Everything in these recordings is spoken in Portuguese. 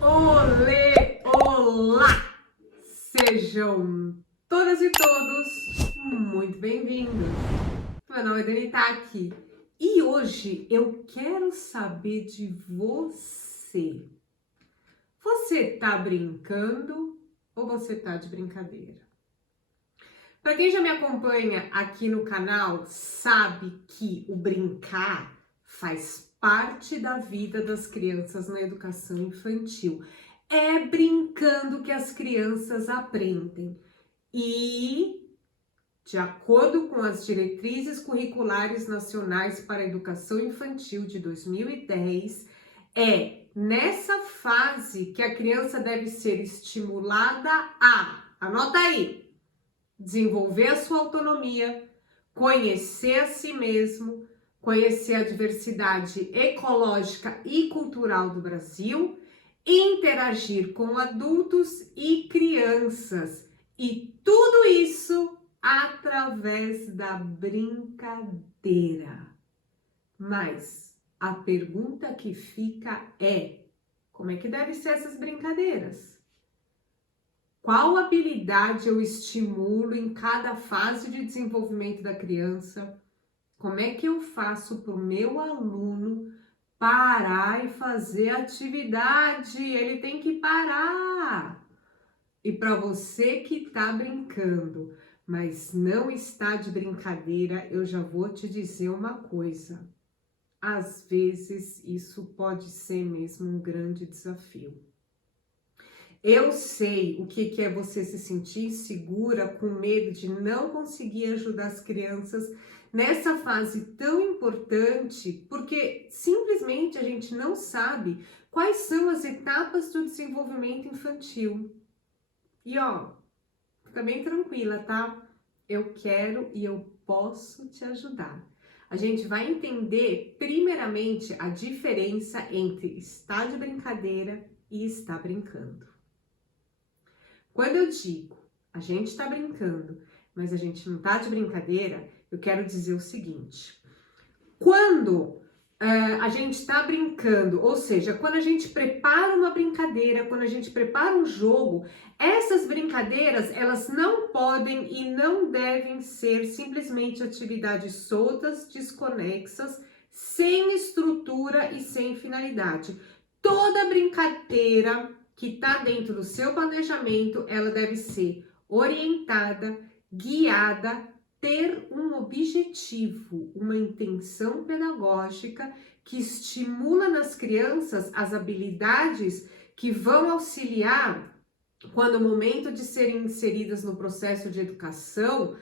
Olê, olá! Sejam todas e todos muito bem-vindos. Meu nome é Dani Taki e hoje eu quero saber de você. Você tá brincando ou você tá de brincadeira? Para quem já me acompanha aqui no canal, sabe que o brincar faz parte da vida das crianças na educação infantil. É brincando que as crianças aprendem. E, de acordo com as diretrizes curriculares nacionais para a educação infantil de 2010, é nessa fase que a criança deve ser estimulada anota aí, desenvolver a sua autonomia, conhecer a si mesmo, conhecer a diversidade ecológica e cultural do Brasil, interagir com adultos e crianças. E tudo isso através da brincadeira. Mas a pergunta que fica é: como é que devem ser essas brincadeiras? Qual habilidade eu estimulo em cada fase de desenvolvimento da criança? Como é que eu faço para o meu aluno parar e fazer atividade? Ele tem que parar. E para você que está brincando, mas não está de brincadeira, eu já vou te dizer uma coisa. Às vezes isso pode ser mesmo um grande desafio. Eu sei o que é você se sentir insegura, com medo de não conseguir ajudar as crianças nessa fase tão importante, porque simplesmente a gente não sabe quais são as etapas do desenvolvimento infantil. E ó, fica bem tranquila, tá? Eu quero e eu posso te ajudar. A gente vai entender primeiramente a diferença entre estar de brincadeira e estar brincando. Quando eu digo a gente está brincando, mas a gente não tá de brincadeira, eu quero dizer o seguinte: quando a gente está brincando, ou seja, quando a gente prepara uma brincadeira, quando a gente prepara um jogo, essas brincadeiras elas não podem e não devem ser simplesmente atividades soltas, desconexas, sem estrutura e sem finalidade. Toda brincadeira que está dentro do seu planejamento, ela deve ser orientada, guiada, ter um objetivo, uma intenção pedagógica que estimula nas crianças as habilidades que vão auxiliar quando o momento de serem inseridas no processo de educação,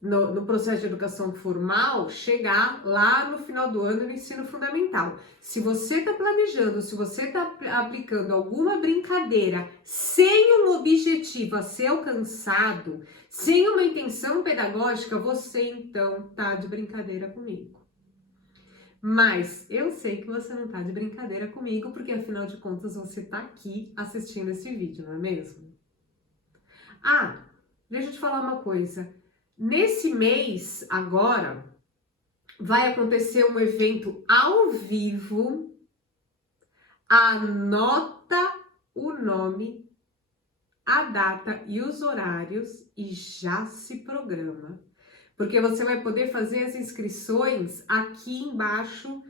no processo de educação formal, chegar lá no final do ano no ensino fundamental. Se você está planejando, se você está aplicando alguma brincadeira sem um objetivo a ser alcançado, sem uma intenção pedagógica, você então tá de brincadeira comigo. Mas eu sei que você não tá de brincadeira comigo, porque afinal de contas você tá aqui assistindo esse vídeo, não é mesmo? Ah, deixa eu te falar uma coisa. Nesse mês, agora, vai acontecer um evento ao vivo. Anota o nome, a data e os horários e já se programa. Porque você vai poder fazer as inscrições aqui embaixo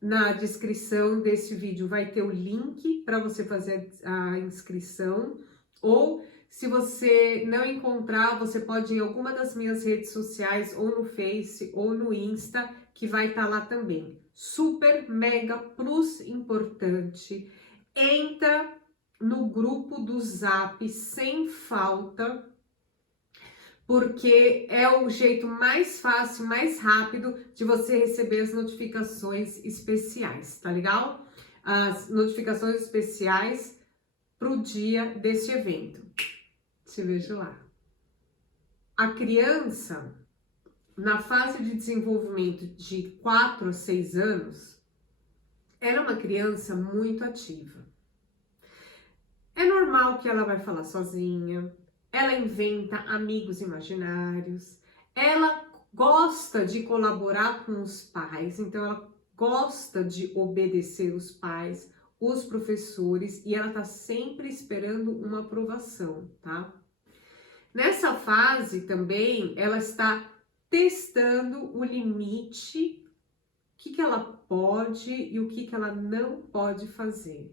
na descrição desse vídeo. Vai ter o link para você fazer a inscrição, ou se você não encontrar, você pode ir em alguma das minhas redes sociais, ou no Face, ou no Insta, que vai estar lá também. Super, mega, plus importante. Entra no grupo do Zap sem falta, porque é o jeito mais fácil, mais rápido de você receber as notificações especiais, tá legal? As notificações especiais pro dia deste evento. Te vejo lá. A criança, na fase de desenvolvimento de 4 a 6 anos, era uma criança muito ativa. É normal que ela vai falar sozinha, ela inventa amigos imaginários, ela gosta de colaborar com os pais, então ela gosta de obedecer os pais. os professores e ela tá sempre esperando uma aprovação, tá? Nessa fase também, ela está testando o limite, o que ela pode e o que ela não pode fazer.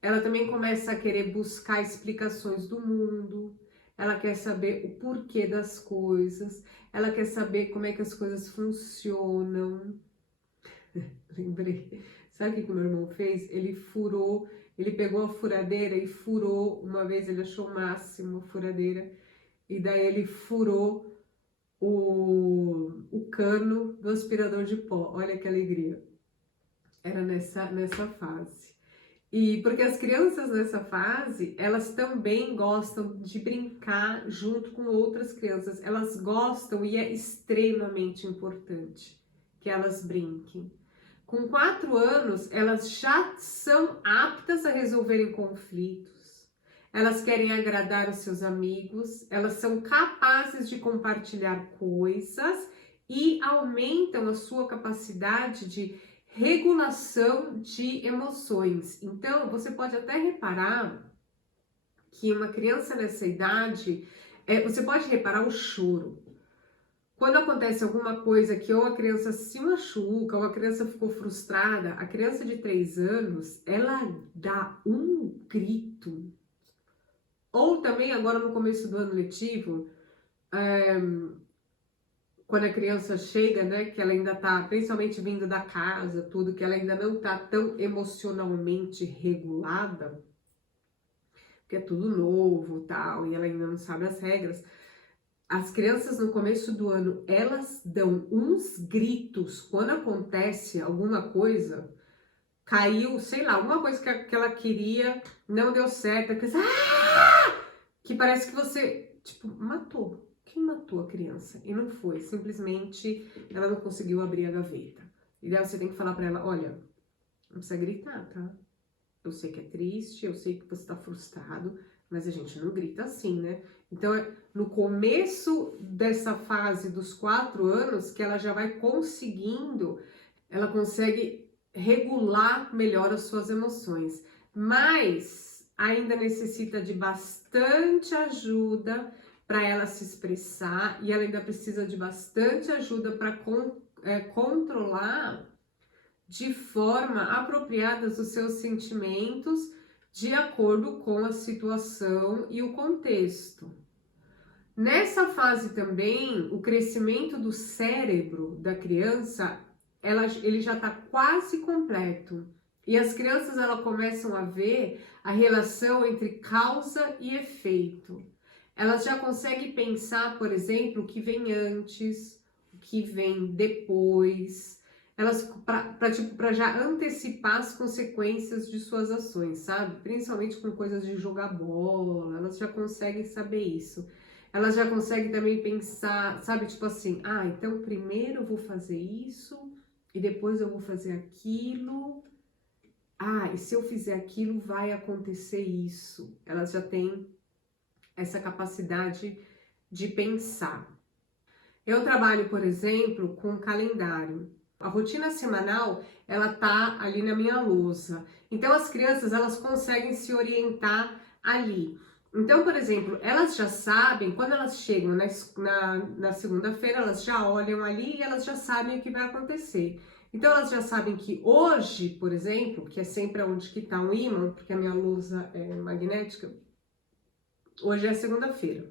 Ela também começa a querer buscar explicações do mundo, ela quer saber o porquê das coisas, ela quer saber como é que as coisas funcionam. Lembrei, sabe o que o meu irmão fez? Ele pegou a furadeira e furou, uma vez ele achou o máximo a furadeira, e daí ele furou o cano do aspirador de pó. Olha que alegria. Era nessa fase. E porque as crianças nessa fase, elas também gostam de brincar junto com outras crianças. Elas gostam e é extremamente importante que elas brinquem. Com 4 anos, elas já são aptas a resolverem conflitos. Elas querem agradar os seus amigos, elas são capazes de compartilhar coisas e aumentam a sua capacidade de regulação de emoções. Então, você pode até reparar que uma criança nessa idade, você pode reparar o choro. Quando acontece alguma coisa que ou a criança se machuca, ou a criança ficou frustrada, a criança de 3 anos, ela dá um grito. Ou também agora no começo do ano letivo, quando a criança chega, né, que ela ainda tá, principalmente vindo da casa, tudo, que ela ainda não tá tão emocionalmente regulada, porque é tudo novo, tal, e ela ainda não sabe as regras. As crianças no começo do ano, elas dão uns gritos quando acontece alguma coisa, caiu, sei lá, alguma coisa que ela queria, não deu certo, que parece que você, tipo, matou. Quem matou a criança? E não foi, simplesmente ela não conseguiu abrir a gaveta. E daí você tem que falar pra ela, olha, não precisa gritar, tá? Eu sei que é triste, eu sei que você tá frustrado, mas a gente não grita assim, né? Então, no começo dessa fase dos 4 anos, que ela já vai conseguindo, ela consegue regular melhor as suas emoções. Mas ainda necessita de bastante ajuda para ela se expressar e ela ainda precisa de bastante ajuda para controlar de forma apropriada os seus sentimentos de acordo com a situação e o contexto. Nessa fase também, o crescimento do cérebro da criança, ele já está quase completo. E as crianças elas começam a ver a relação entre causa e efeito. Elas já conseguem pensar, por exemplo, o que vem antes, o que vem depois. Elas para já antecipar as consequências de suas ações, sabe? Principalmente com coisas de jogar bola, elas já conseguem saber isso. Elas já conseguem também pensar, sabe, tipo assim, então primeiro eu vou fazer isso e depois eu vou fazer aquilo. E se eu fizer aquilo vai acontecer isso. Elas já têm essa capacidade de pensar. Eu trabalho, por exemplo, com calendário. A rotina semanal, ela tá ali na minha lousa. Então as crianças, elas conseguem se orientar ali. Então, por exemplo, elas já sabem, quando elas chegam na segunda-feira, elas já olham ali e elas já sabem o que vai acontecer. Então, elas já sabem que hoje, por exemplo, que é sempre onde que tá um ímã, porque a minha lousa é magnética, hoje é segunda-feira.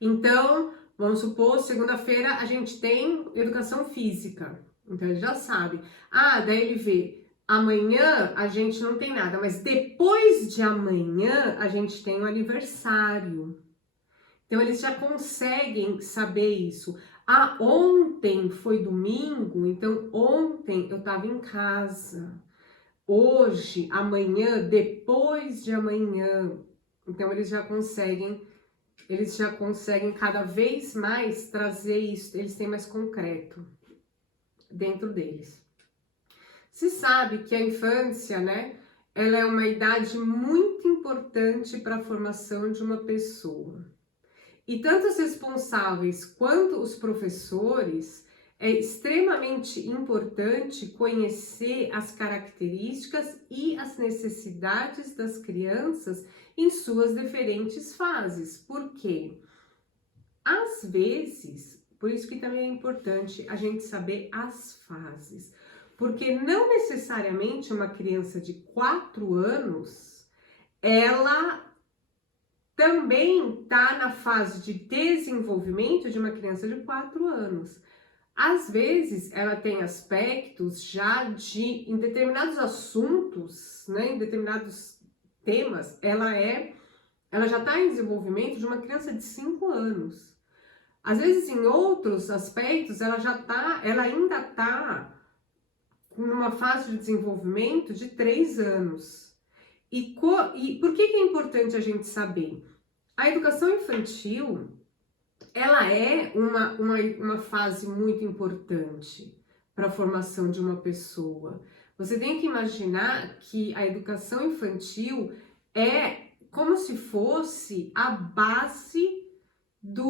Então, vamos supor, segunda-feira a gente tem educação física. Então, ele já sabe. Daí ele vê. Amanhã a gente não tem nada, mas depois de amanhã a gente tem um aniversário. Então eles já conseguem saber isso. Ontem foi domingo, então ontem eu estava em casa. Hoje, amanhã, depois de amanhã. Então eles já conseguem cada vez mais trazer isso, eles têm mais concreto dentro deles. Se sabe que a infância, né, ela é uma idade muito importante para a formação de uma pessoa. E tanto os responsáveis quanto os professores, é extremamente importante conhecer as características e as necessidades das crianças em suas diferentes fases. Por quê? Às vezes, por isso que também é importante a gente saber as fases, porque não necessariamente uma criança de 4 anos, ela também está na fase de desenvolvimento de uma criança de 4 anos. Às vezes, ela tem aspectos já em determinados assuntos, né, em determinados temas, ela já está em desenvolvimento de uma criança de 5 anos. Às vezes, em outros aspectos, ela ainda está numa fase de desenvolvimento de 3 anos. E por que é importante a gente saber? A educação infantil, ela é uma fase muito importante para a formação de uma pessoa. Você tem que imaginar que a educação infantil é como se fosse a base de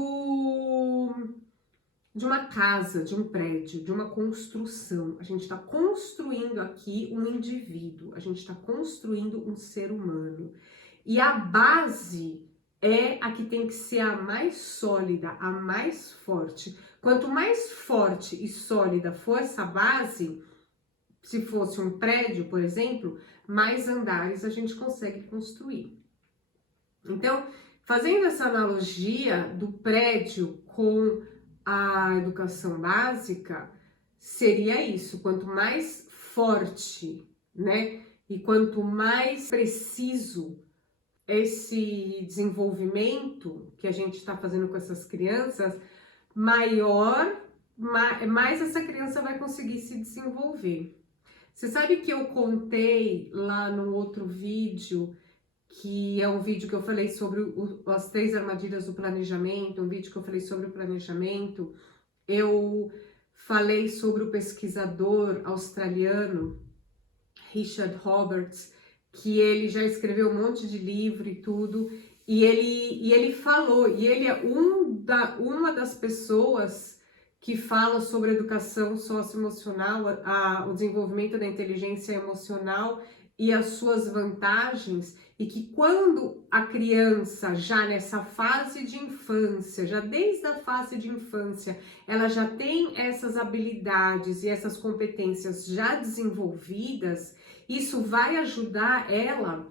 uma casa, de um prédio, de uma construção. A gente está construindo aqui um indivíduo, a gente está construindo um ser humano. E a base é a que tem que ser a mais sólida, a mais forte. Quanto mais forte e sólida for essa base, se fosse um prédio, por exemplo, mais andares a gente consegue construir. Então, fazendo essa analogia do prédio com a educação básica, seria isso: quanto mais forte, né, e quanto mais preciso esse desenvolvimento que a gente está fazendo com essas crianças, mais essa criança vai conseguir se desenvolver. Você sabe que eu contei lá no outro vídeo, que é um vídeo que eu falei sobre as 3 armadilhas do planejamento, um vídeo que eu falei sobre o planejamento. Eu falei sobre o pesquisador australiano Richard Roberts, que ele já escreveu um monte de livro e tudo, e ele falou, e ele é uma das pessoas que fala sobre educação socioemocional, o desenvolvimento da inteligência emocional e as suas vantagens, e que quando a criança, já nessa fase de infância, já desde a fase de infância, ela já tem essas habilidades e essas competências já desenvolvidas, isso vai ajudar ela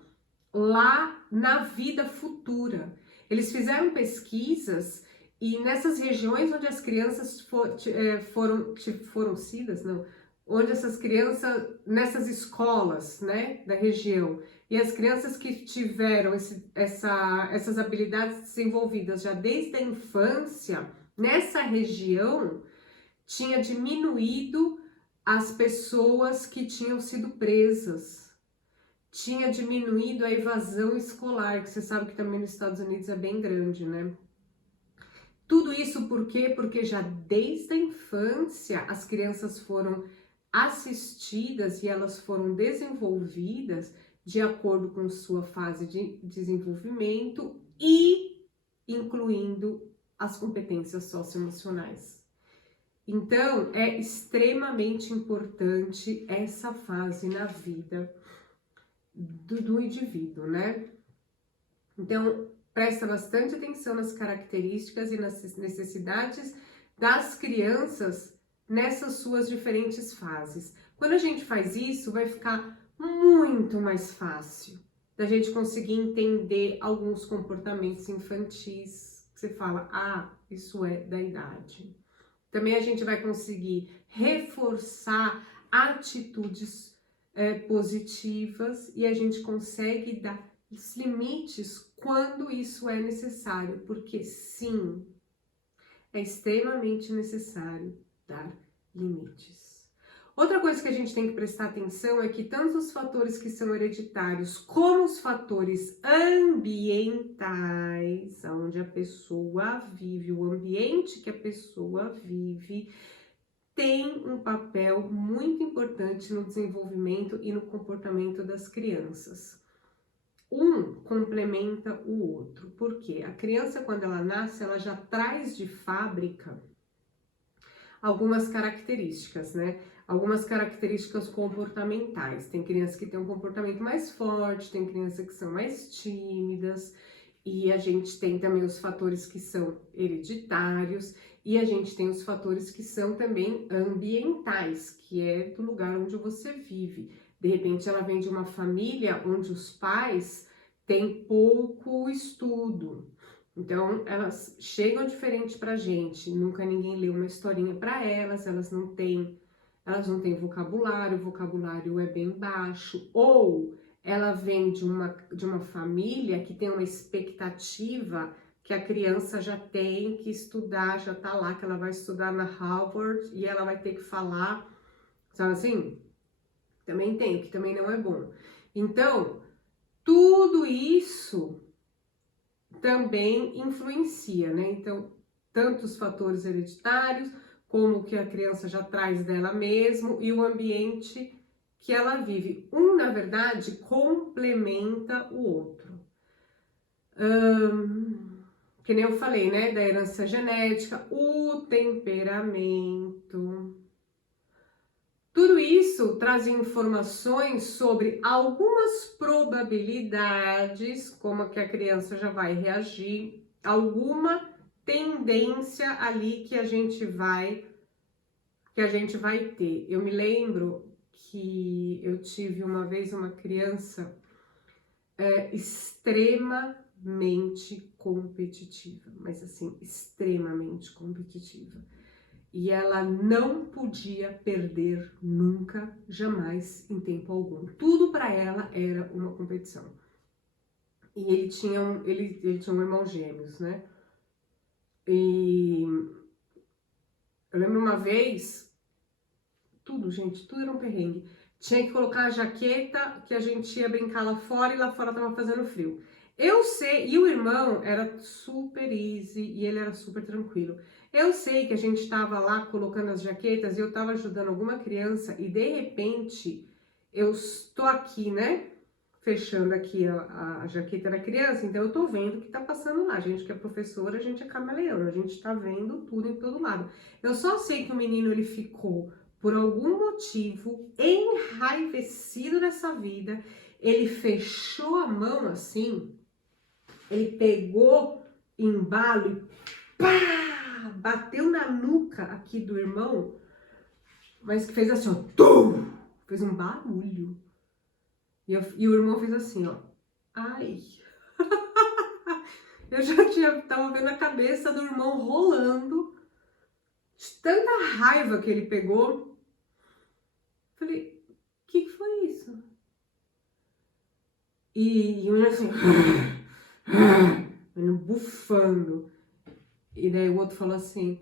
lá na vida futura. Eles fizeram pesquisas e nessas regiões onde as crianças foram sidas, não, onde essas crianças, nessas escolas, né, da região, e as crianças que tiveram essas habilidades desenvolvidas já desde a infância, nessa região, tinha diminuído as pessoas que tinham sido presas, tinha diminuído a evasão escolar, que você sabe que também nos Estados Unidos é bem grande, né? Tudo isso por quê? Porque já desde a infância as crianças foram assistidas e elas foram desenvolvidas de acordo com sua fase de desenvolvimento e incluindo as competências socioemocionais. Então, é extremamente importante essa fase na vida do indivíduo, né? Então, presta bastante atenção nas características e nas necessidades das crianças nessas suas diferentes fases. Quando a gente faz isso, vai ficar muito mais fácil da gente conseguir entender alguns comportamentos infantis. Você fala, ah, isso é da idade. Também a gente vai conseguir reforçar atitudes positivas e a gente consegue dar os limites quando isso é necessário, porque sim, é extremamente necessário dar limites. Outra coisa que a gente tem que prestar atenção é que tanto os fatores que são hereditários como os fatores ambientais, onde a pessoa vive, o ambiente que a pessoa vive, tem um papel muito importante no desenvolvimento e no comportamento das crianças. Um complementa o outro, porque a criança, quando ela nasce, ela já traz de fábrica algumas características, né? Algumas características comportamentais. Tem crianças que têm um comportamento mais forte, tem crianças que são mais tímidas, e a gente tem também os fatores que são hereditários, e a gente tem os fatores que são também ambientais, que é do lugar onde você vive. De repente ela vem de uma família onde os pais têm pouco estudo, então elas chegam diferente pra gente, nunca ninguém leu uma historinha para elas, elas não têm vocabulário, o vocabulário é bem baixo, ou ela vem de uma família que tem uma expectativa que a criança já tem que estudar, já tá lá, que ela vai estudar na Harvard e ela vai ter que falar, sabe assim? Também tem, que também não é bom. Então, tudo isso também influencia, né? Então, tanto os fatores hereditários, como o que a criança já traz dela mesmo e o ambiente que ela vive. Um, na verdade, complementa o outro. Que nem eu falei, né? Da herança genética, o temperamento. Tudo isso traz informações sobre algumas probabilidades, como que a criança já vai reagir, alguma tendência ali que a gente vai ter. Eu me lembro que eu tive uma vez uma criança extremamente competitiva, mas assim, extremamente competitiva. E ela não podia perder nunca, jamais, em tempo algum. Tudo para ela era uma competição. E ele tinha um irmão gêmeos, né? E eu lembro uma vez, tudo era um perrengue. Tinha que colocar a jaqueta que a gente ia brincar lá fora e lá fora tava fazendo frio. Eu sei, e o irmão era super easy e ele era super tranquilo. Eu sei que a gente estava lá colocando as jaquetas e eu estava ajudando alguma criança e de repente eu estou aqui, né? Fechando aqui a jaqueta da criança, então eu tô vendo o que tá passando lá. A gente que é professora, a gente é camaleão, a gente tá vendo tudo em todo lado. Eu só sei que o menino ele ficou, por algum motivo, enraivecido nessa vida. Ele fechou a mão assim, ele pegou embalo e pá! Bateu na nuca aqui do irmão, mas que fez assim, ó, tum! Fez um barulho. E o irmão fez assim, ó, ai. Eu já tava vendo a cabeça do irmão rolando, de tanta raiva que ele pegou. Falei, o que foi isso? E o menino assim, bufando. E daí o outro falou assim,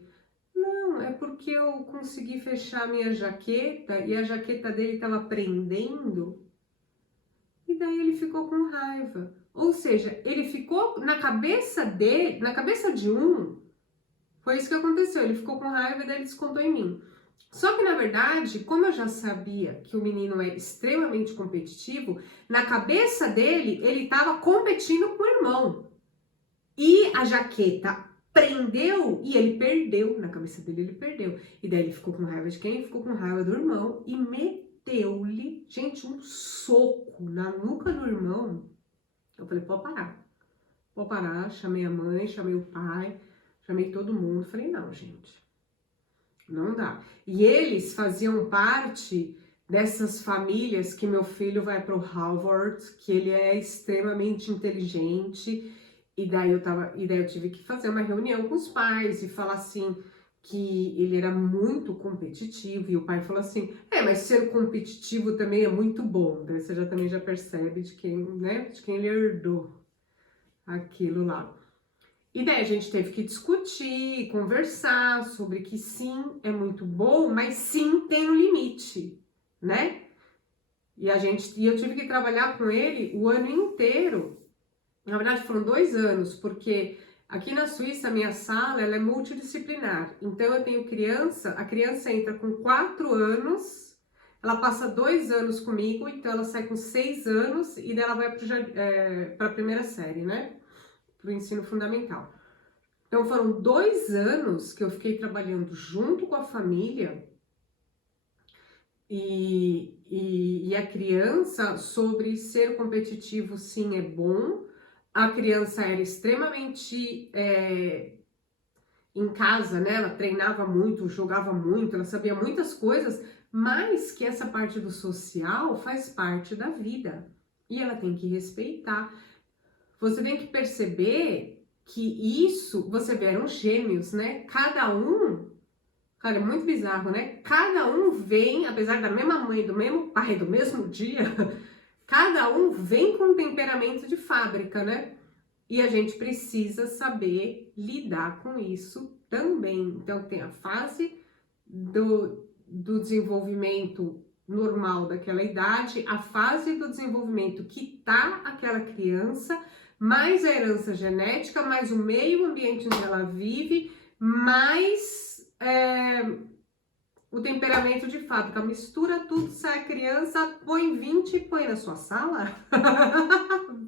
não, é porque eu consegui fechar a minha jaqueta e a jaqueta dele tava prendendo. E daí ele ficou com raiva. Ou seja, ele ficou na cabeça dele, na cabeça de um, foi isso que aconteceu. Ele ficou com raiva e daí ele descontou em mim. Só que, na verdade, como eu já sabia que o menino é extremamente competitivo, na cabeça dele, ele estava competindo com o irmão. E a jaqueta prendeu e ele perdeu. Na cabeça dele, ele perdeu. E daí ele ficou com raiva de quem? Ficou com raiva do irmão e meteu-lhe, gente, um soco na nuca do irmão. Eu falei, pode parar. Pode parar. Chamei a mãe, chamei o pai, chamei todo mundo. Falei, não, gente. Não dá. E eles faziam parte dessas famílias que meu filho vai para o Harvard, que ele é extremamente inteligente, e daí eu tive que fazer uma reunião com os pais e falar assim que ele era muito competitivo, e o pai falou assim, mas ser competitivo também é muito bom. Daí você também já percebe de quem, né, de quem ele herdou aquilo lá. E daí a gente teve que discutir, conversar sobre que sim, é muito bom, mas sim tem um limite, né? E eu tive que trabalhar com ele o ano inteiro. Na verdade foram 2 anos, porque aqui na Suíça a minha sala ela é multidisciplinar. Então eu tenho a criança entra com 4 anos, ela passa 2 anos comigo, então ela sai com 6 anos e daí ela vai para a primeira série, né? Para o ensino fundamental. Então foram 2 anos que eu fiquei trabalhando junto com a família e a criança sobre ser competitivo, sim, é bom. A criança era extremamente em casa, né? Ela treinava muito, jogava muito, ela sabia muitas coisas, mas que essa parte do social faz parte da vida e ela tem que respeitar. Você tem que perceber que isso, você vê, eram gêmeos, né? Cada um, cara, é muito bizarro, né? Cada um vem, apesar da mesma mãe, do mesmo pai, do mesmo dia, cada um vem com um temperamento de fábrica, né? E a gente precisa saber lidar com isso também. Então, tem a fase do desenvolvimento normal daquela idade, a fase do desenvolvimento que tá aquela criança, mais a herança genética, mais o meio ambiente onde ela vive, mais o temperamento de fábrica. Mistura tudo, sai a criança, põe 20 e põe na sua sala.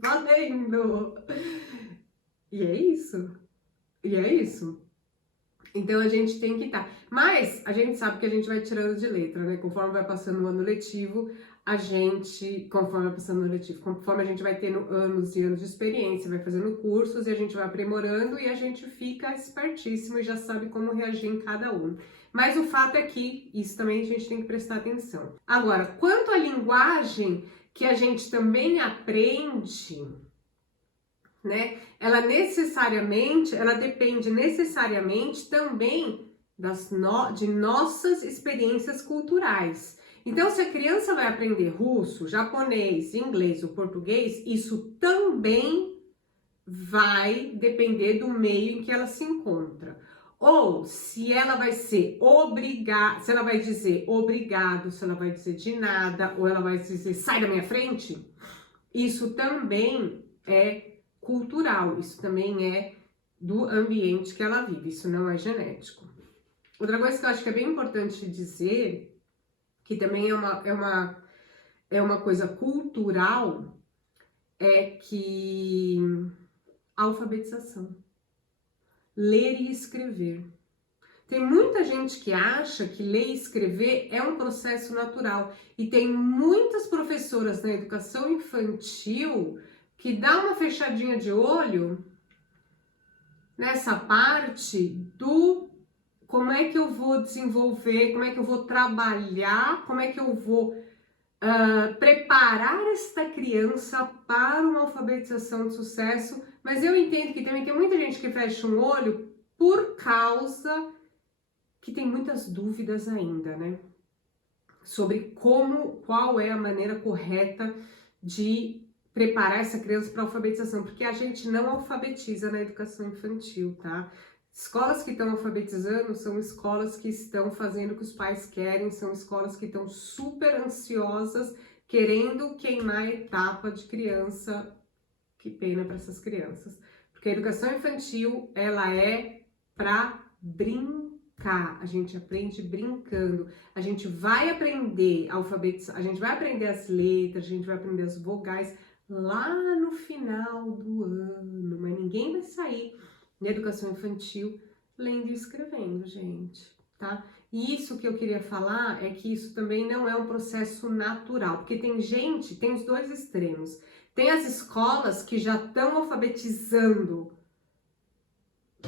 Valendo! E é isso. E é isso. Então a gente tem que estar. Mas a gente sabe que a gente vai tirando de letra, né? Conforme vai passando o ano letivo, conforme vai passando o ano letivo, conforme a gente vai tendo anos e anos de experiência, vai fazendo cursos e a gente vai aprimorando e a gente fica espertíssimo e já sabe como reagir em cada um. Mas o fato é que isso também a gente tem que prestar atenção. Agora, quanto à linguagem que a gente também aprende, né? Ela depende necessariamente também de nossas experiências culturais. Então, se a criança vai aprender russo, japonês, inglês ou português, isso também vai depender do meio em que ela se encontra. Ou se ela vai ser obrigada, se ela vai dizer obrigado, se ela vai dizer de nada, ou ela vai dizer sai da minha frente, isso também é cultural, isso também é do ambiente que ela vive, isso não é genético. Outra coisa que eu acho que é bem importante dizer, que também é uma coisa cultural, é que a alfabetização, ler e escrever. Tem muita gente que acha que ler e escrever é um processo natural e tem muitas professoras na educação infantil que dá uma fechadinha de olho nessa parte do como é que eu vou desenvolver, como é que eu vou trabalhar, como é que eu vou preparar esta criança para uma alfabetização de sucesso, mas eu entendo que também tem muita gente que fecha um olho por causa que tem muitas dúvidas ainda, né? Sobre qual é a maneira correta de preparar essa criança para a alfabetização, porque a gente não alfabetiza na educação infantil, tá? Escolas que estão alfabetizando são escolas que estão fazendo o que os pais querem, são escolas que estão super ansiosas, querendo queimar a etapa de criança. Que pena para essas crianças. Porque a educação infantil, ela é para brincar. A gente aprende brincando. A gente vai aprender a gente vai aprender as letras, a gente vai aprender as vogais lá no final do ano, mas ninguém vai sair na educação infantil lendo e escrevendo, gente, tá? E isso que eu queria falar é que isso também não é um processo natural, porque tem os dois extremos. Tem as escolas que já estão alfabetizando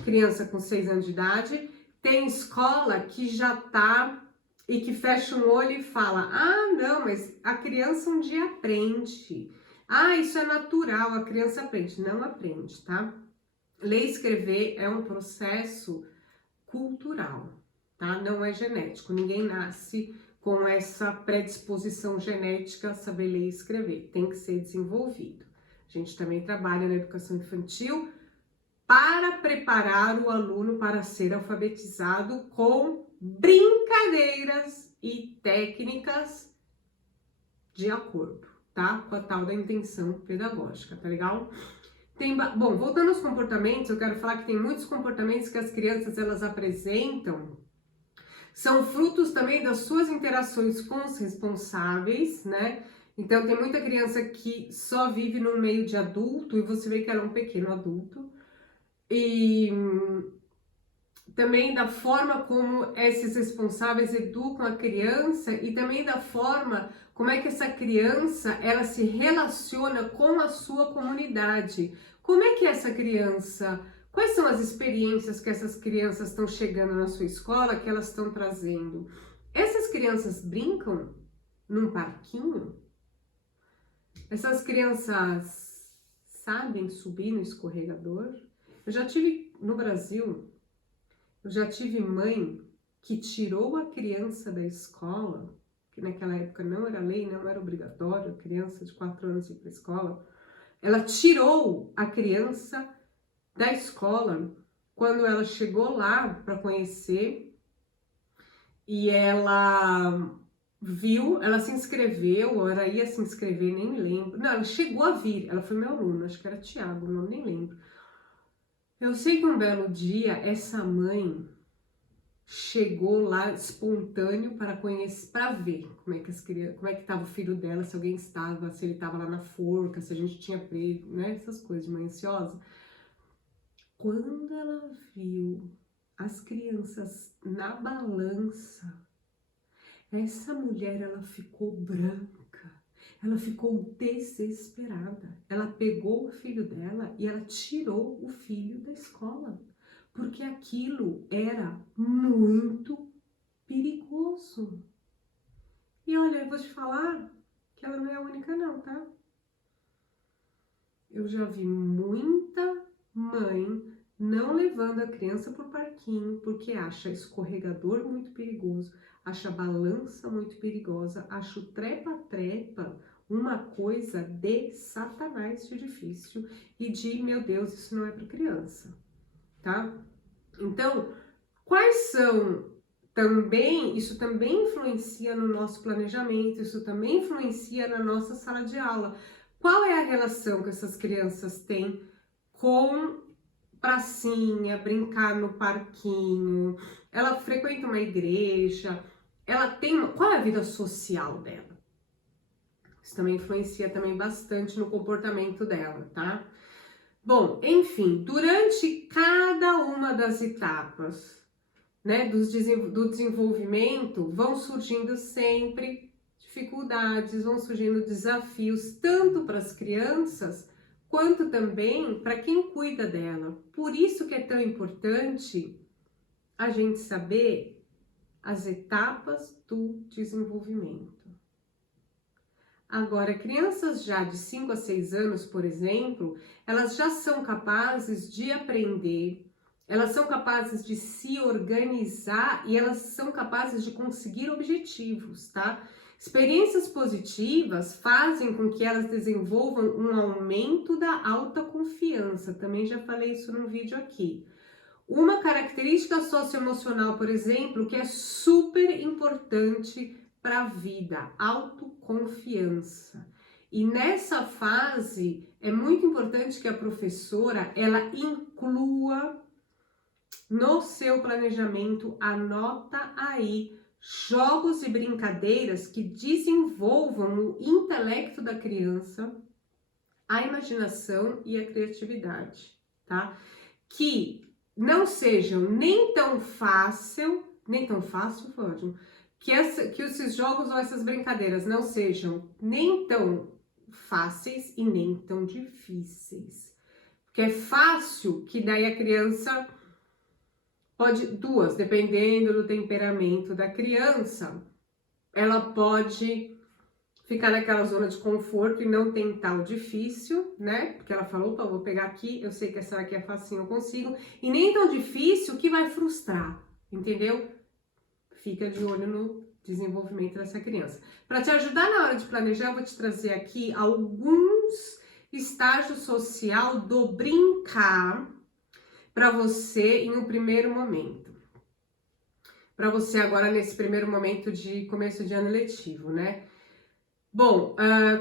criança com 6 anos de idade, tem escola que já tá e que fecha um olho e fala: ah, não, mas a criança um dia aprende. Ah, isso é natural, a criança aprende. Não aprende, tá? Ler e escrever é um processo cultural, tá? Não é genético. Ninguém nasce com essa predisposição genética a saber ler e escrever. Tem que ser desenvolvido. A gente também trabalha na educação infantil para preparar o aluno para ser alfabetizado com brincadeiras e técnicas de acordo, tá? Com a tal da intenção pedagógica, tá legal? Bom, voltando aos comportamentos, eu quero falar que tem muitos comportamentos que as crianças elas apresentam, são frutos também das suas interações com os responsáveis, né? Então tem muita criança que só vive no meio de adulto e você vê que ela é um pequeno adulto. E também da forma como esses responsáveis educam a criança e também da forma como é que essa criança ela se relaciona com a sua comunidade. Como é que essa criança, quais são as experiências que essas crianças estão chegando na sua escola, que elas estão trazendo? Essas crianças brincam num parquinho? Essas crianças sabem subir no escorregador? Eu já tive no Brasil, eu já tive mãe que tirou a criança da escola, que naquela época não era lei, não era obrigatório, a criança de 4 anos ir para a escola. Ela tirou a criança da escola quando ela chegou lá para conhecer e ela viu, ela se inscreveu, ou ela ia se inscrever, nem me lembro. Não, ela chegou a vir, ela foi meu aluno, acho que era Tiago, não nem lembro. Eu sei que um belo dia essa mãe chegou lá espontâneo para conhecer, para ver como é que as crianças, como é que estava o filho dela, se alguém estava, se ele estava lá na forca, se a gente tinha preso, né? Essas coisas de mãe ansiosa. Quando ela viu as crianças na balança, essa mulher ela ficou branca, ela ficou desesperada. Ela pegou o filho dela e ela tirou o filho da escola, porque aquilo era muito perigoso. E olha, eu vou te falar que ela não é a única não, tá? Eu já vi muita mãe não levando a criança pro parquinho porque acha escorregador muito perigoso, acha balança muito perigosa, acha o trepa-trepa uma coisa de satanás de difícil e de, meu Deus, isso não é para criança, tá? Então, quais são também, isso também influencia no nosso planejamento, isso também influencia na nossa sala de aula. Qual é a relação que essas crianças têm com pracinha, brincar no parquinho? Ela frequenta uma igreja? Ela tem qual é a vida social dela? Isso também influencia também bastante no comportamento dela, tá? Bom, enfim, durante cada uma das etapas, né, do desenvolvimento, vão surgindo sempre dificuldades, vão surgindo desafios, tanto para as crianças, quanto também para quem cuida dela. Por isso que é tão importante a gente saber as etapas do desenvolvimento. Agora, crianças já de 5 a 6 anos, por exemplo, elas já são capazes de aprender, elas são capazes de se organizar e elas são capazes de conseguir objetivos, tá? Experiências positivas fazem com que elas desenvolvam um aumento da autoconfiança. Também já falei isso num vídeo aqui. Uma característica socioemocional, por exemplo, que é super importante para a vida, autoconfiança. E nessa fase é muito importante que a professora ela inclua no seu planejamento, anota aí, jogos e brincadeiras que desenvolvam o intelecto da criança, a imaginação e a criatividade, tá? Que não sejam nem tão fácil, foi ótimo, que esses jogos ou essas brincadeiras não sejam nem tão fáceis e nem tão difíceis. Porque é fácil que daí a criança pode, dependendo do temperamento da criança, ela pode ficar naquela zona de conforto e não tentar o difícil, né? Porque ela falou, opa, vou pegar aqui, eu sei que essa aqui é facinho, eu consigo. E nem tão difícil que vai frustrar, entendeu? Fica de olho no desenvolvimento dessa criança. Para te ajudar na hora de planejar, eu vou te trazer aqui alguns estágios social do brincar para você em um primeiro momento. Para você agora nesse primeiro momento de começo de ano letivo, né? Bom,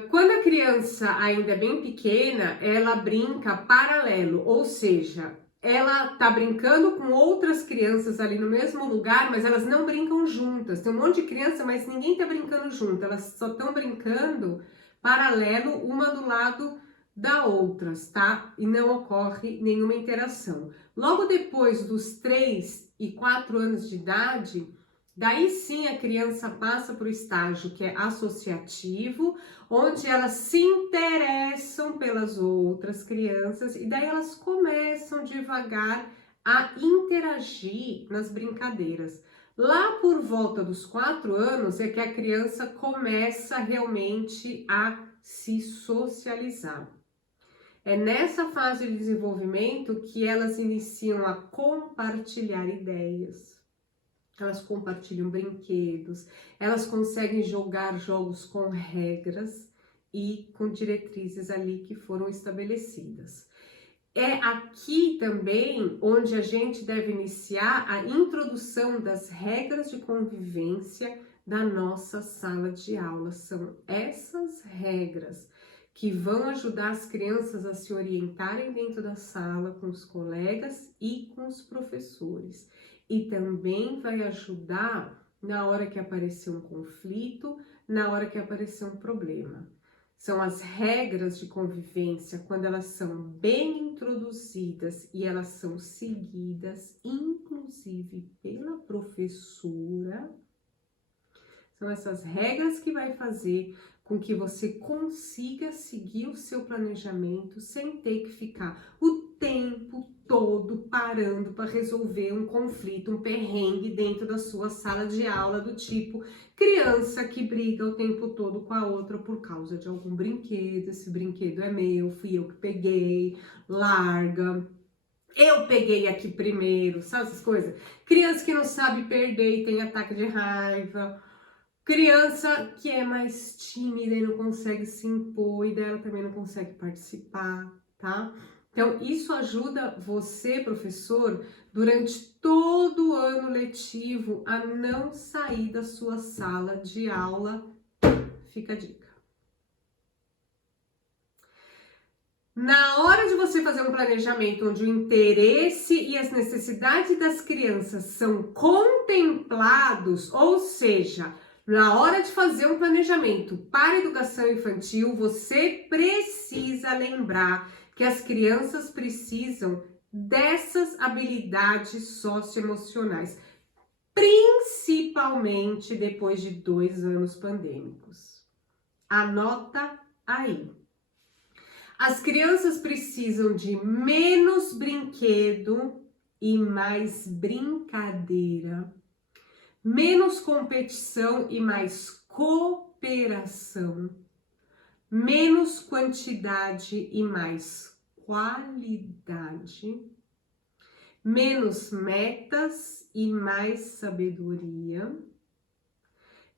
quando a criança ainda é bem pequena, ela brinca paralelo, ou seja, ela tá brincando com outras crianças ali no mesmo lugar, mas elas não brincam juntas. Tem um monte de criança, mas ninguém tá brincando junto, elas só estão brincando paralelo, uma do lado da outras, tá? E não ocorre nenhuma interação. Logo depois dos 3 e 4 anos de idade, daí sim a criança passa para o estágio que é associativo, onde elas se interessam pelas outras crianças e daí elas começam devagar a interagir nas brincadeiras. Lá por volta dos 4 anos é que a criança começa realmente a se socializar. É nessa fase de desenvolvimento que elas iniciam a compartilhar ideias, elas compartilham brinquedos, elas conseguem jogar jogos com regras e com diretrizes ali que foram estabelecidas. É aqui também onde a gente deve iniciar a introdução das regras de convivência da nossa sala de aula. São essas regras que vão ajudar as crianças a se orientarem dentro da sala com os colegas e com os professores. E também vai ajudar na hora que aparecer um conflito, na hora que aparecer um problema. São as regras de convivência, quando elas são bem introduzidas e elas são seguidas, inclusive pela professora. São essas regras que vai fazer com que você consiga seguir o seu planejamento sem ter que ficar o tempo todo parando para resolver um conflito, um perrengue dentro da sua sala de aula, do tipo criança que briga o tempo todo com a outra por causa de algum brinquedo. Esse brinquedo é meu, fui eu que peguei, larga. Eu peguei aqui primeiro, sabe essas coisas? Criança que não sabe perder e tem ataque de raiva. Criança que é mais tímida e não consegue se impor e dela também não consegue participar, tá? Então, isso ajuda você, professor, durante todo o ano letivo a não sair da sua sala de aula. Fica a dica. Na hora de você fazer um planejamento onde o interesse e as necessidades das crianças são contemplados, ou seja, na hora de fazer um planejamento para a educação infantil, você precisa lembrar que as crianças precisam dessas habilidades socioemocionais, principalmente depois de 2 anos pandêmicos. Anota aí. As crianças precisam de menos brinquedo e mais brincadeira, menos competição e mais cooperação, menos quantidade e mais qualidade, menos metas e mais sabedoria,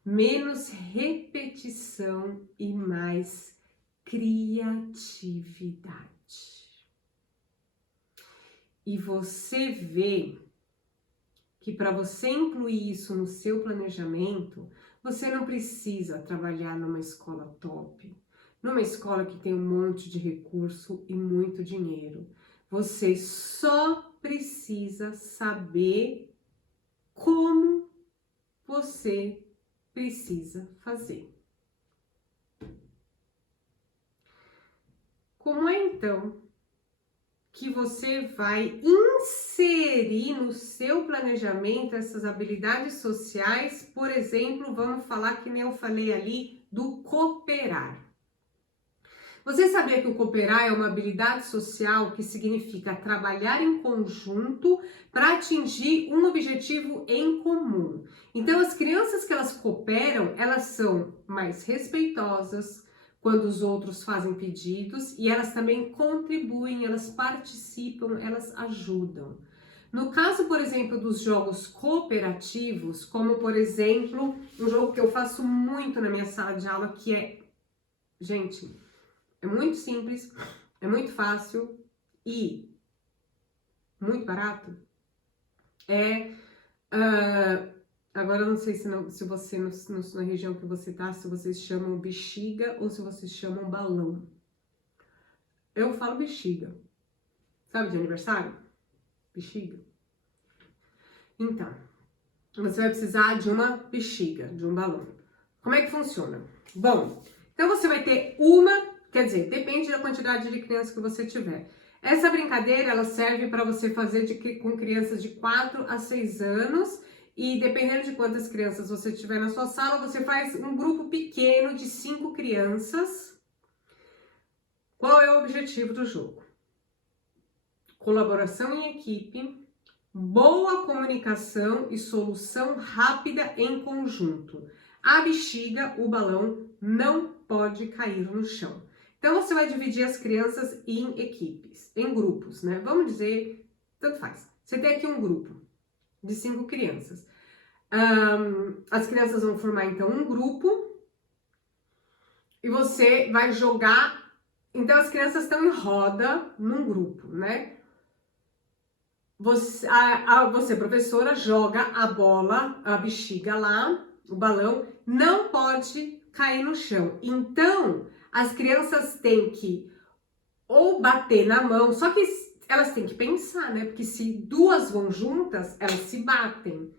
menos repetição e mais criatividade. E você vê que para você incluir isso no seu planejamento, você não precisa trabalhar numa escola top, numa escola que tem um monte de recurso e muito dinheiro. Você só precisa saber como você precisa fazer. Como é então que você vai inserir no seu planejamento essas habilidades sociais? Por exemplo, vamos falar que nem eu falei ali do cooperar. Você sabia que o cooperar é uma habilidade social que significa trabalhar em conjunto para atingir um objetivo em comum? Então, as crianças que elas cooperam, elas são mais respeitosas quando os outros fazem pedidos e elas também contribuem, elas participam, elas ajudam. No caso, por exemplo, dos jogos cooperativos, como por exemplo, um jogo que eu faço muito na minha sala de aula, que é, gente, é muito simples, é muito fácil e muito barato. Agora eu não sei se você, na região que você tá, se vocês chamam bexiga ou se vocês chamam balão. Eu falo bexiga. Sabe de aniversário? Bexiga. Então, você vai precisar de uma bexiga, de um balão. Como é que funciona? Bom, então você vai ter uma Quer dizer, depende da quantidade de crianças que você tiver. Essa brincadeira, ela serve para você fazer com crianças de 4 a 6 anos e dependendo de quantas crianças você tiver na sua sala, você faz um grupo pequeno de 5 crianças. Qual é o objetivo do jogo? Colaboração em equipe, boa comunicação e solução rápida em conjunto. A bexiga, o balão, não pode cair no chão. Então, você vai dividir as crianças em equipes, em grupos, né? Vamos dizer, tanto faz. Você tem aqui um grupo de 5 crianças. As crianças vão formar, então, um grupo e você vai jogar. Então, as crianças estão em roda num grupo, né? Você, professora, joga a bola, a bexiga lá, o balão, não pode cair no chão. Então, as crianças têm que ou bater na mão, só que elas têm que pensar, né? Porque se duas vão juntas, elas se batem.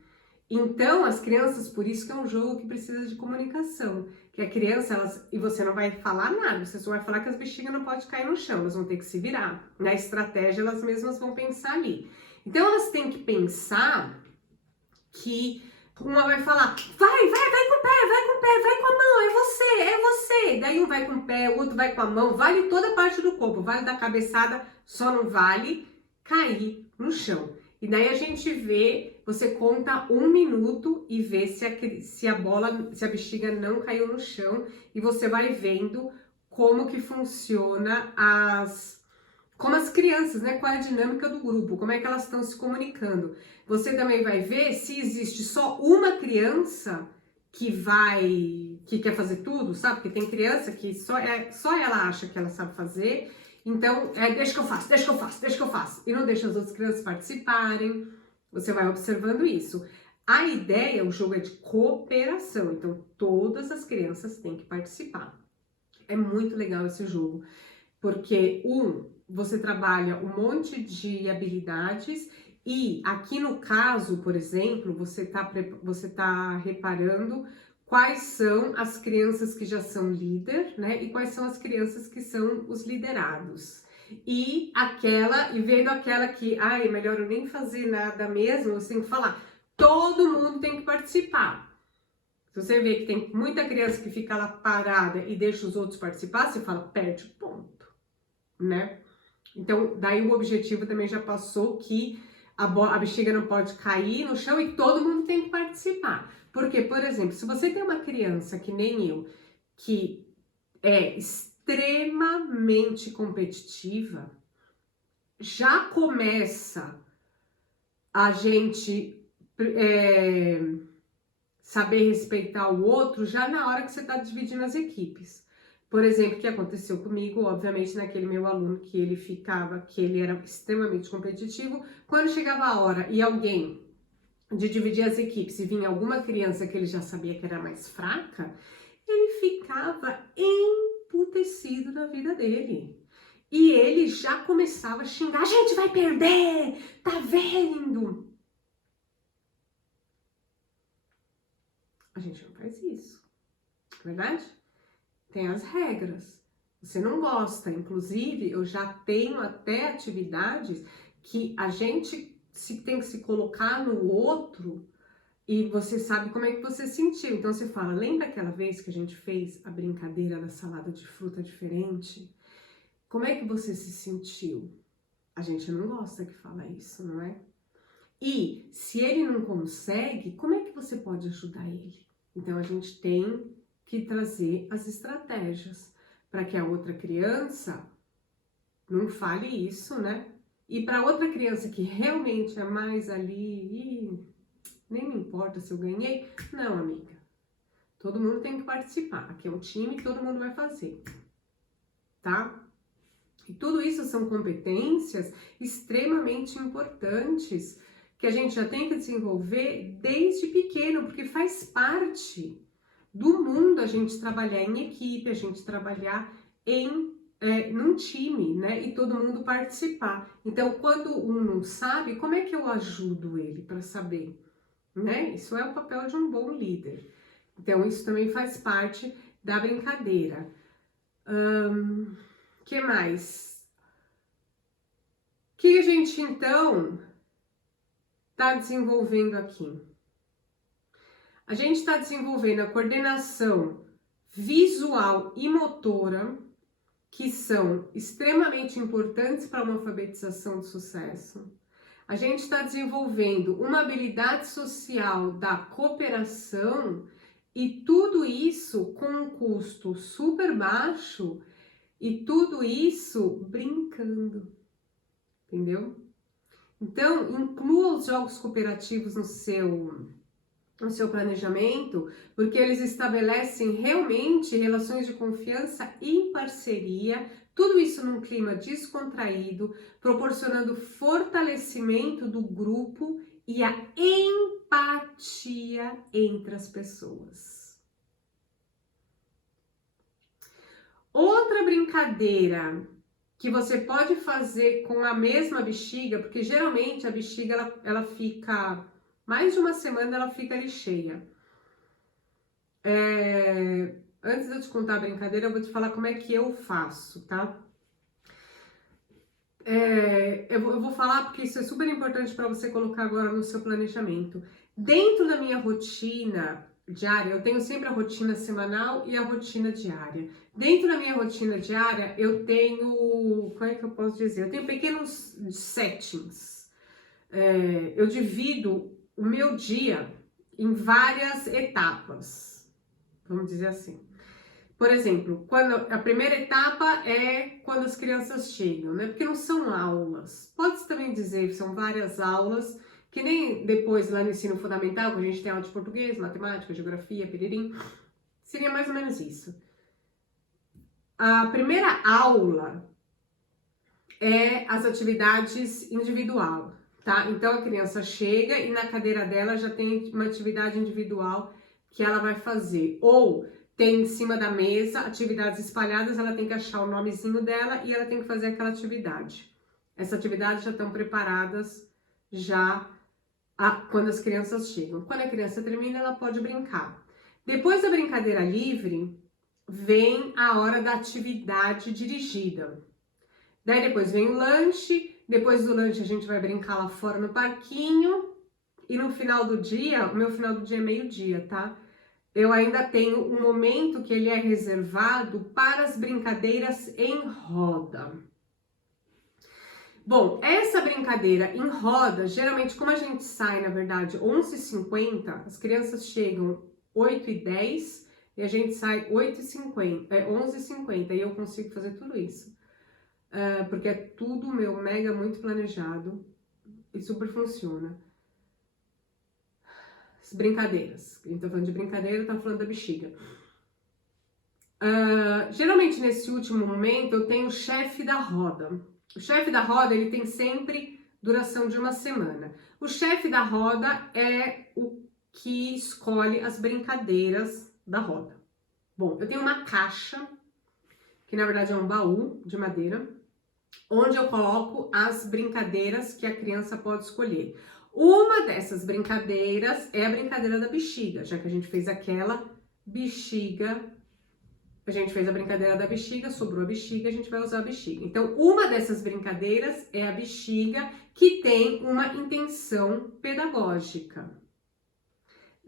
Então, as crianças, por isso que é um jogo que precisa de comunicação. Que a criança, e você não vai falar nada, você só vai falar que as bexigas não podem cair no chão, elas vão ter que se virar. Na estratégia, elas mesmas vão pensar ali. Então, elas têm que pensar que uma vai falar, vai com o pé, vai com a mão, é você. Daí um vai com o pé, o outro vai com a mão, vale toda a parte do corpo, vale da cabeçada, só não vale cair no chão. E daí a gente vê, você conta 1 minuto e vê se a bexiga não caiu no chão e você vai vendo como que funciona como as crianças, né? Qual é a dinâmica do grupo, como é que elas estão se comunicando. Você também vai ver se existe só uma criança que quer fazer tudo, sabe? Porque tem criança que só ela acha que ela sabe fazer. Então, deixa que eu faço. E não deixa as outras crianças participarem. Você vai observando isso. A ideia, o jogo é de cooperação. Então, todas as crianças têm que participar. É muito legal esse jogo. Porque, você trabalha um monte de habilidades e aqui no caso, por exemplo, você tá reparando quais são as crianças que já são líder, né? E quais são as crianças que são os liderados. E vendo aquela que, é melhor eu nem fazer nada mesmo, você tem que falar, todo mundo tem que participar. Se você vê que tem muita criança que fica lá parada e deixa os outros participar, você fala, perde o ponto, né? Então, daí o objetivo também já passou que a bexiga não pode cair no chão e todo mundo tem que participar. Porque, por exemplo, se você tem uma criança que nem eu, que é extremamente competitiva, já começa a gente saber respeitar o outro já na hora que você está dividindo as equipes. Por exemplo, o que aconteceu comigo, obviamente, naquele meu aluno que ele era extremamente competitivo, quando chegava a hora e alguém de dividir as equipes e vinha alguma criança que ele já sabia que era mais fraca, ele ficava emputecido da vida dele. E ele já começava a xingar, a gente vai perder, tá vendo? A gente não faz isso, verdade? Tem as regras. Você não gosta, inclusive eu já tenho até atividades que a gente tem que se colocar no outro e você sabe como é que você sentiu. Então você fala, lembra aquela vez que a gente fez a brincadeira da salada de fruta diferente? Como é que você se sentiu? A gente não gosta que fala isso, não é? E se ele não consegue, como é que você pode ajudar ele? Então a gente tem que trazer as estratégias para que a outra criança não fale isso, né? E para outra criança que realmente é mais ali, nem me importa se eu ganhei. Não, amiga. Todo mundo tem que participar. Aqui é um time, todo mundo vai fazer. Tá? E tudo isso são competências extremamente importantes que a gente já tem que desenvolver desde pequeno, porque faz parte do mundo a gente trabalhar em equipe, a gente trabalhar num time, né? E todo mundo participar. Então, quando um não sabe, como é que eu ajudo ele para saber, né? Isso é o papel de um bom líder. Então, isso também faz parte da brincadeira. Que mais? O que a gente então está desenvolvendo aqui? A gente está desenvolvendo a coordenação visual e motora, que são extremamente importantes para uma alfabetização de sucesso. A gente está desenvolvendo uma habilidade social da cooperação e tudo isso com um custo super baixo e tudo isso brincando, entendeu? Então, inclua os jogos cooperativos no seu planejamento, porque eles estabelecem realmente relações de confiança e parceria, tudo isso num clima descontraído, proporcionando fortalecimento do grupo e a empatia entre as pessoas. Outra brincadeira que você pode fazer com a mesma bexiga, porque geralmente a bexiga ela fica mais de uma semana, ela fica ali cheia. Antes de eu te contar a brincadeira, eu vou te falar como é que eu faço, tá? Eu vou falar porque isso é super importante para você colocar agora no seu planejamento. Dentro da minha rotina diária, eu tenho sempre a rotina semanal e a rotina diária. Dentro da minha rotina diária, eu tenho, como é que eu posso dizer? Eu tenho pequenos settings. Eu divido o meu dia em várias etapas, vamos dizer assim. Por exemplo, a primeira etapa é quando as crianças chegam, né? Porque não são aulas. Pode-se também dizer que são várias aulas, que nem depois lá no ensino fundamental, que a gente tem aula de português, matemática, geografia, piririm. Seria mais ou menos isso. A primeira aula é as atividades individual, tá? Então a criança chega e na cadeira dela já tem uma atividade individual que ela vai fazer. Ou tem em cima da mesa atividades espalhadas, ela tem que achar o nomezinho dela e ela tem que fazer aquela atividade. Essas atividades já estão preparadas já quando as crianças chegam. Quando a criança termina, ela pode brincar. Depois da brincadeira livre, vem a hora da atividade dirigida. Daí depois vem o lanche, depois do lanche a gente vai brincar lá fora no parquinho. E no final do dia, o meu final do dia é meio-dia, tá? Eu ainda tenho um momento que ele é reservado para as brincadeiras em roda. Bom, essa brincadeira em roda, geralmente como a gente sai, na verdade, 11h50, as crianças chegam 8h10 e a gente sai 11h50 e eu consigo fazer tudo isso. Porque é tudo meu mega muito planejado e super funciona. As brincadeiras. A gente tá falando de brincadeira, tá falando da bexiga. Geralmente nesse último momento eu tenho o chefe da roda. O chefe da roda ele tem sempre duração de uma semana. O chefe da roda é o que escolhe as brincadeiras da roda. Bom, eu tenho uma caixa, que na verdade é um baú de madeira, onde eu coloco as brincadeiras que a criança pode escolher. Uma dessas brincadeiras é a brincadeira da bexiga, já que a gente fez aquela bexiga, a gente fez a brincadeira da bexiga, sobrou a bexiga, a gente vai usar a bexiga. Então, uma dessas brincadeiras é a bexiga, que tem uma intenção pedagógica.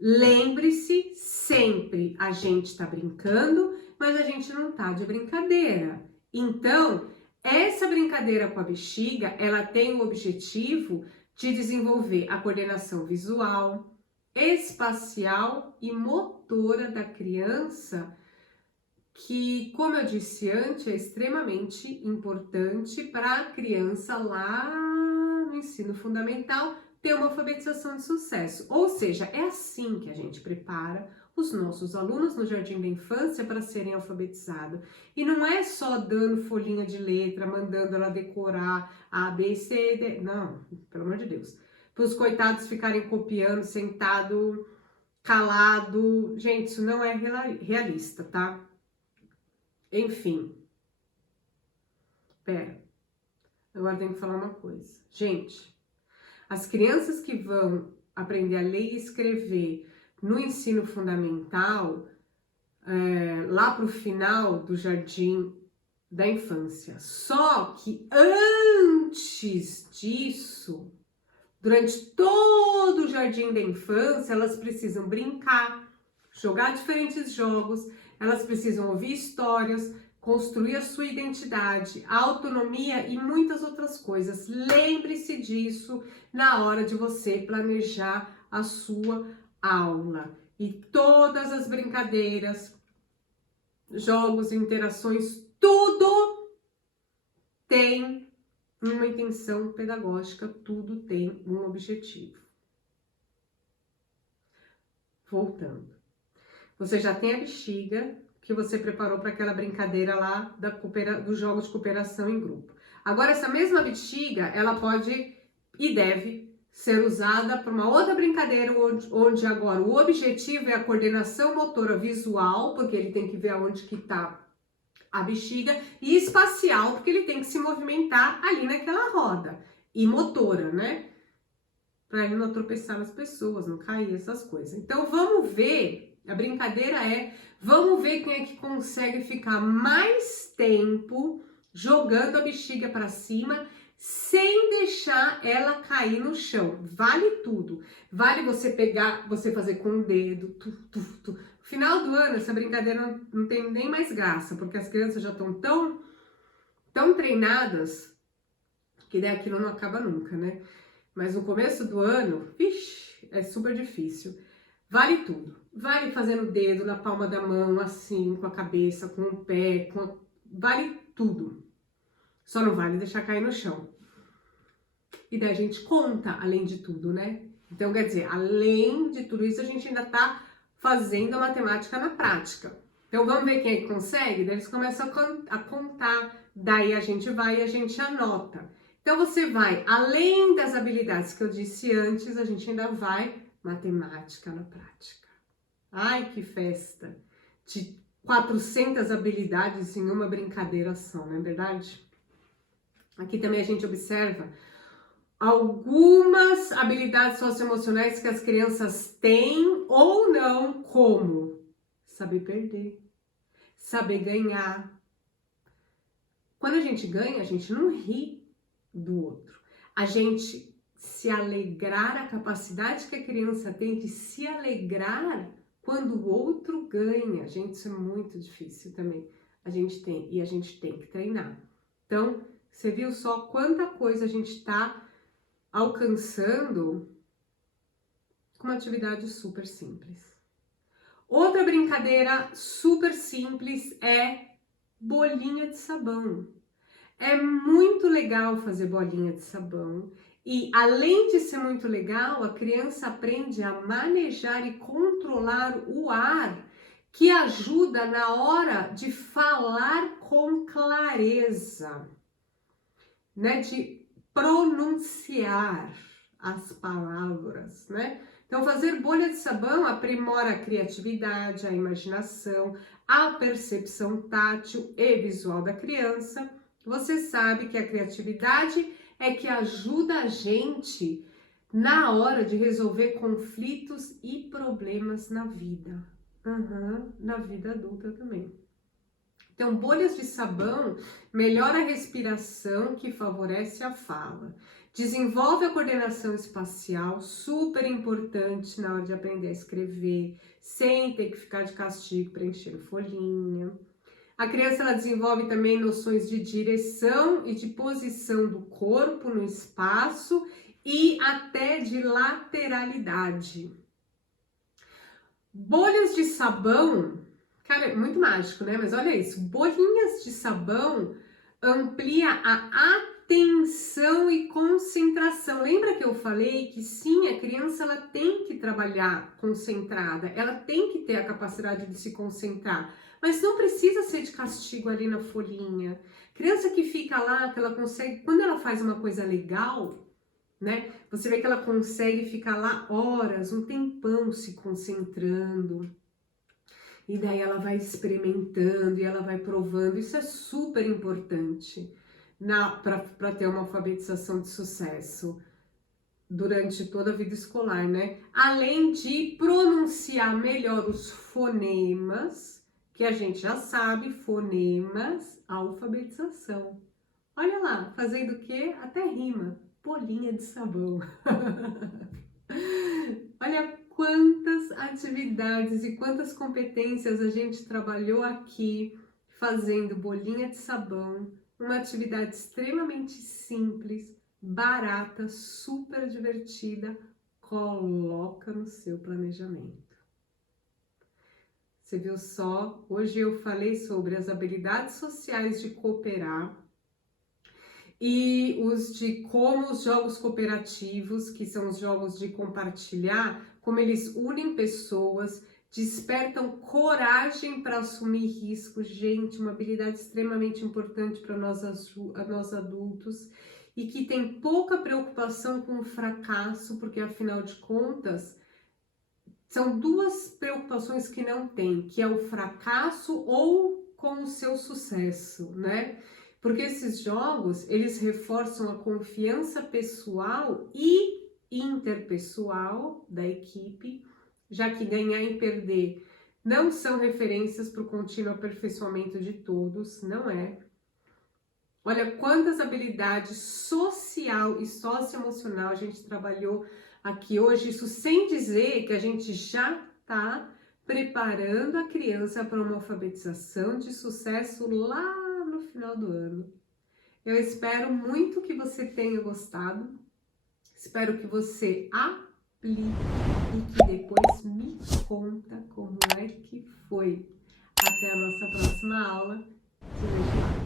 Lembre-se, sempre a gente está brincando, mas a gente não tá de brincadeira. Então, essa brincadeira com a bexiga, ela tem o objetivo de desenvolver a coordenação visual, espacial e motora da criança, que, como eu disse antes, é extremamente importante para a criança lá no ensino fundamental ter uma alfabetização de sucesso. Ou seja, é assim que a gente prepara os nossos alunos no jardim da infância para serem alfabetizados. E não é só dando folhinha de letra, mandando ela decorar A, B, C, D. Não, pelo amor de Deus. Para os coitados ficarem copiando, sentado, calado. Gente, isso não é realista, tá? Enfim. Pera. Agora tenho que falar uma coisa. Gente, as crianças que vão aprender a ler e escrever no ensino fundamental lá para o final do jardim da infância. Só que antes disso, durante todo o jardim da infância, elas precisam brincar, jogar diferentes jogos, elas precisam ouvir histórias, construir a sua identidade, a autonomia e muitas outras coisas. Lembre-se disso na hora de você planejar a sua aula. E todas as brincadeiras, jogos, interações, tudo tem uma intenção pedagógica, tudo tem um objetivo. Voltando. Você já tem a bexiga que você preparou para aquela brincadeira lá dos jogos de cooperação em grupo. Agora, essa mesma bexiga, ela pode e deve ser usada para uma outra brincadeira, onde agora o objetivo é a coordenação motora visual, porque ele tem que ver aonde que está a bexiga, e espacial, porque ele tem que se movimentar ali naquela roda, e motora, né? Para ele não tropeçar nas pessoas, não cair, essas coisas. Então, vamos ver, a brincadeira vamos ver quem é que consegue ficar mais tempo jogando a bexiga para cima, sem deixar ela cair no chão. Vale tudo. Vale você pegar, você fazer com o dedo, No final do ano, essa brincadeira não tem nem mais graça, porque as crianças já estão tão treinadas que daí aquilo não acaba nunca, né? Mas no começo do ano, vixe, é super difícil. Vale tudo. Vale fazendo o dedo na palma da mão, assim, com a cabeça, com o pé, vale tudo. Só não vale deixar cair no chão. E daí a gente conta, além de tudo, né? Então, quer dizer, além de tudo isso, a gente ainda tá fazendo a matemática na prática. Então, vamos ver quem é que consegue? Daí eles começam a contar, daí a gente vai e a gente anota. Então, você vai, além das habilidades que eu disse antes, a gente ainda vai matemática na prática. Ai, que festa! De 400 habilidades em uma brincadeira só, não é verdade? Aqui também a gente observa algumas habilidades socioemocionais que as crianças têm ou não, como saber perder, saber ganhar. Quando a gente ganha, a gente não ri do outro. A gente se alegrar, a capacidade que a criança tem de se alegrar quando o outro ganha. Gente, isso é muito difícil também. A gente tem que treinar. Então, você viu só quanta coisa a gente está alcançando com uma atividade super simples. Outra brincadeira super simples é bolinha de sabão. É muito legal fazer bolinha de sabão e, além de ser muito legal, a criança aprende a manejar e controlar o ar, que ajuda na hora de falar com clareza, né? De pronunciar as palavras, né? Então, fazer bolha de sabão aprimora a criatividade, a imaginação, a percepção tátil e visual da criança. Você sabe que a criatividade é que ajuda a gente na hora de resolver conflitos e problemas na vida. Na vida adulta também. Então, bolhas de sabão melhora a respiração, que favorece a fala. Desenvolve a coordenação espacial, super importante na hora de aprender a escrever, sem ter que ficar de castigo preenchendo folhinha. A criança ela desenvolve também noções de direção e de posição do corpo no espaço e até de lateralidade. Bolhas de sabão, cara, é muito mágico, né? Mas olha isso, bolinhas de sabão amplia a atenção e concentração. Lembra que eu falei que sim, a criança ela tem que trabalhar concentrada, ela tem que ter a capacidade de se concentrar, mas não precisa ser de castigo ali na folhinha. Criança que fica lá, que ela consegue, quando ela faz uma coisa legal, né? Você vê que ela consegue ficar lá horas, um tempão se concentrando. E daí ela vai experimentando e ela vai provando. Isso é super importante para ter uma alfabetização de sucesso durante toda a vida escolar, né? Além de pronunciar melhor os fonemas que a gente já sabe, fonemas, alfabetização. Olha lá, fazendo o quê? Até rima, bolinha de sabão. Olha quantas atividades e quantas competências a gente trabalhou aqui fazendo bolinha de sabão, uma atividade extremamente simples, barata, super divertida. Coloca no seu planejamento. Você viu só? Hoje eu falei sobre as habilidades sociais de cooperar e como os jogos cooperativos, que são os jogos de compartilhar, como eles unem pessoas, despertam coragem para assumir riscos. Gente, uma habilidade extremamente importante para nós adultos e que tem pouca preocupação com o fracasso, porque afinal de contas, são duas preocupações que não tem, que é o fracasso ou com o seu sucesso, né? Porque esses jogos, eles reforçam a confiança pessoal e interpessoal da equipe, já que ganhar e perder não são referências para o contínuo aperfeiçoamento de todos, não é? Olha quantas habilidades social e socioemocional a gente trabalhou aqui hoje, isso sem dizer que a gente já está preparando a criança para uma alfabetização de sucesso lá no final do ano. Eu espero muito que você tenha gostado, espero que você aplique e que depois me conta como é que foi. Até a nossa próxima aula. Te vejo lá.